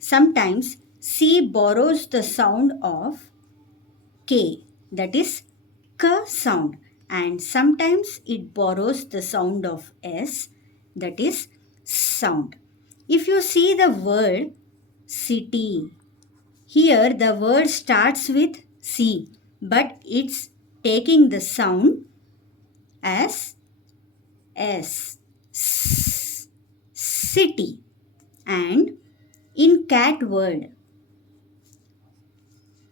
sometimes C borrows the sound of K, that is K sound, and sometimes it borrows the sound of S, that is sound. If you see the word city, here the word starts with C, but it's taking the sound as S, city. And in cat word,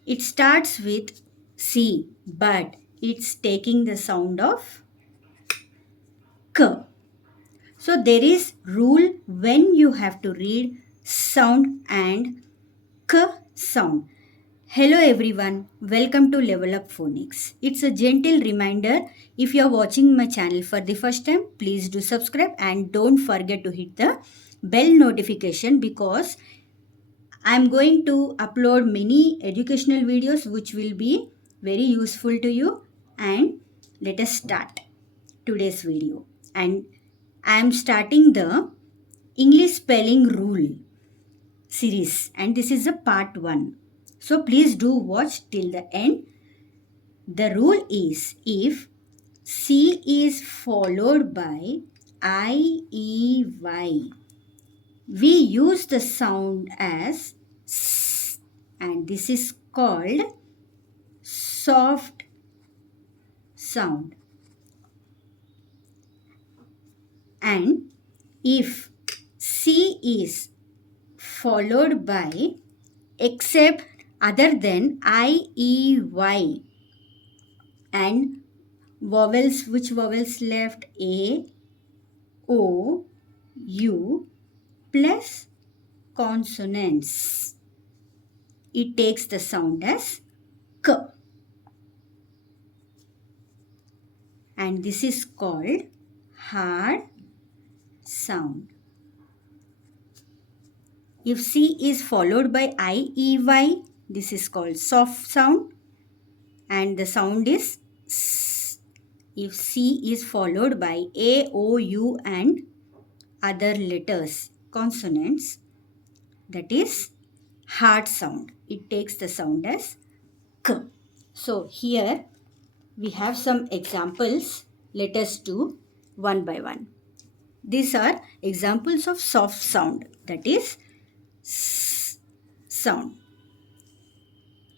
it starts with C, but it's taking the sound of K. So there is rule when you have to read sound and K sound. Hello everyone, welcome to Level Up Phonics. It's a gentle reminder, if you are watching my channel for the first time, please do subscribe and don't forget to hit the bell notification because I'm going to upload many educational videos which will be very useful to you. And let us start today's video. And I am starting the English spelling rule series, and this is a part 1. So please do watch till the end. The rule is, if C is followed by I, E, Y, we use the sound as S, and this is called soft sound. And if C is followed by except other than I, E, Y, and vowels, which vowels left? A, O, U plus consonants, it takes the sound as K, and this is called hard sound. If C is followed by I, E, Y, this is called soft sound, and the sound is S. If C is followed by A, O, U and other letters, consonants, that is hard sound. It takes the sound as K. So here we have some examples. Let us do one by one. These are examples of soft sound, that is S sound.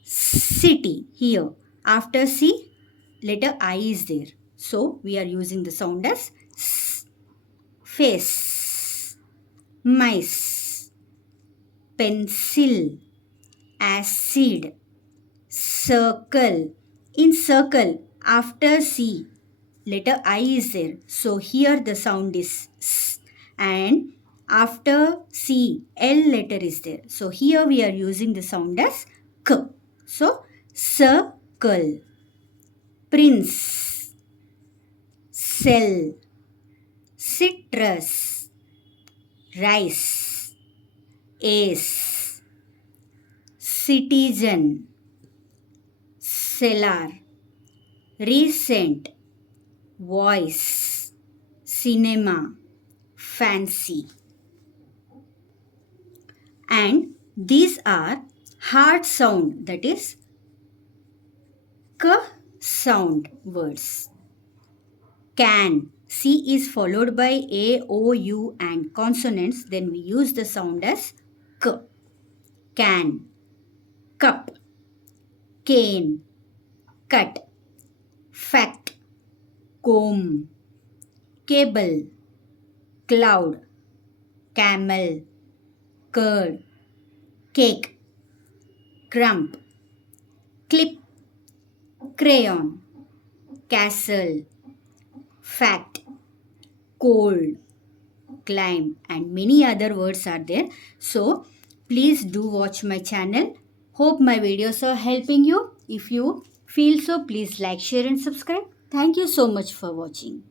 City, here after C, letter I is there. So we are using the sound as S. Face, mice, pencil, acid, circle. In circle, after C, letter I is there. So here the sound is S. And after C, L letter is there. So here we are using the sound as K. So circle, prince, cell, citrus, rice, ace, citizen, cellar, recent, voice, cinema, fancy. And these are hard sound, that is K sound words. Can, C is followed by A, O, U and consonants, then we use the sound as K. Can, cup, cane, cut, fact, comb, cable, cloud, camel, curd, cake, crump, clip, crayon, castle, fact, cold, climb, and many other words are there. So please do watch my channel. Hope my videos are helping you. If you feel so, please like, share and subscribe. Thank you so much for watching.